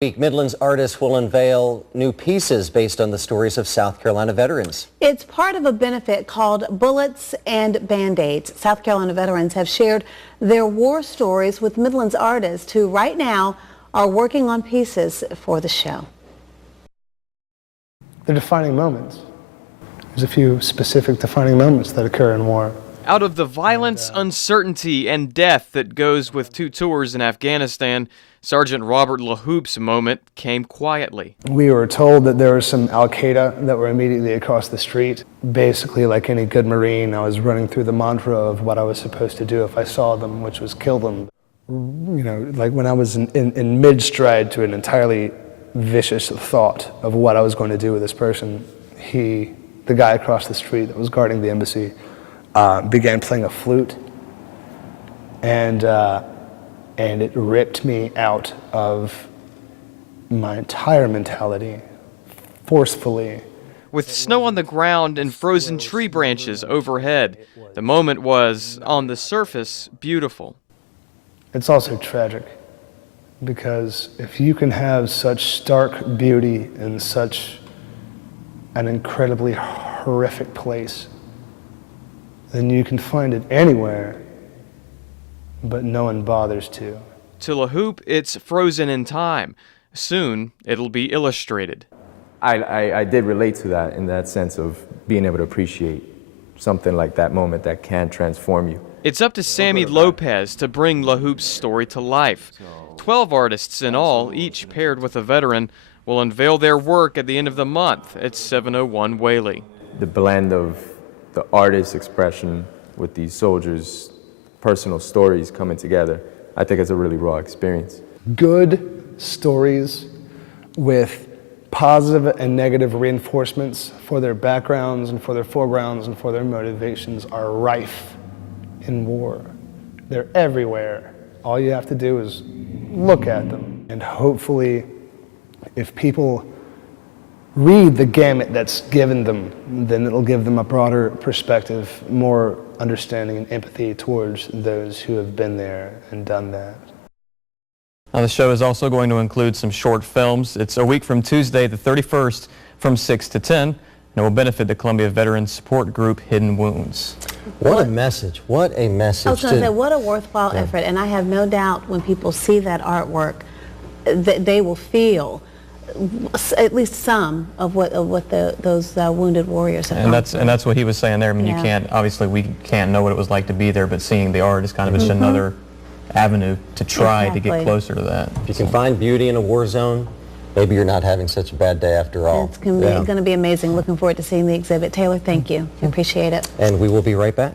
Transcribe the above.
Midland's artists will unveil new pieces based on the stories of South Carolina veterans. It's part of a benefit called Bullets and Bandaids. South Carolina veterans have shared their war stories with Midland's artists who right now are working on pieces for the show. The defining moments. There's a few specific defining moments that occur in war. Out of the violence, uncertainty, and death that goes with 2 tours in Afghanistan, Sergeant Robert LaHoop's moment came quietly. We were told that there was some Al-Qaeda that were immediately across the street. Basically, like any good Marine, I was running through the mantra of what I was supposed to do if I saw them, which was kill them. You know, like when I was in mid-stride to an entirely vicious thought of what I was going to do with this person, the guy across the street that was guarding the embassy, began playing a flute, and it ripped me out of my entire mentality, forcefully. With snow on the ground and frozen tree branches overhead, the moment was, on the surface, beautiful. It's also tragic, because if you can have such stark beauty in such an incredibly horrific place, then you can find it anywhere, but no one bothers to. To LaHoop, it's frozen in time. Soon, it'll be illustrated. I did relate to that in that sense of being able to appreciate something like that moment that can transform you. It's up to Sammy Lopez to bring LaHoop's story to life. 12 artists in all, each paired with a veteran, will unveil their work at the end of the month at 701 Whaley. The blend of the artist's expression with these soldiers' personal stories coming together, I think it's a really raw experience. Good stories with positive and negative reinforcements for their backgrounds and for their foregrounds and for their motivations are rife in war. They're everywhere. All you have to do is look at them. And hopefully, if people read the gamut that's given them, then it'll give them a broader perspective, more understanding and empathy towards those who have been there and done that. Now, the show is also going to include some short films. It's a week from Tuesday the 31st from 6 to 10, and it will benefit the Columbia Veterans Support Group Hidden Wounds. What a message. What a message. I was going to say, what a worthwhile effort, and I have no doubt when people see that artwork that they will feel at least some of what those wounded warriors have. And that's what he was saying there. I mean, you can't, obviously we can't know what it was like to be there, but seeing the art is kind of just another avenue to try to get closer to that. If you can find beauty in a war zone, maybe you're not having such a bad day after all. It's going to be amazing. Looking forward to seeing the exhibit. Taylor, thank you. I appreciate it. And we will be right back.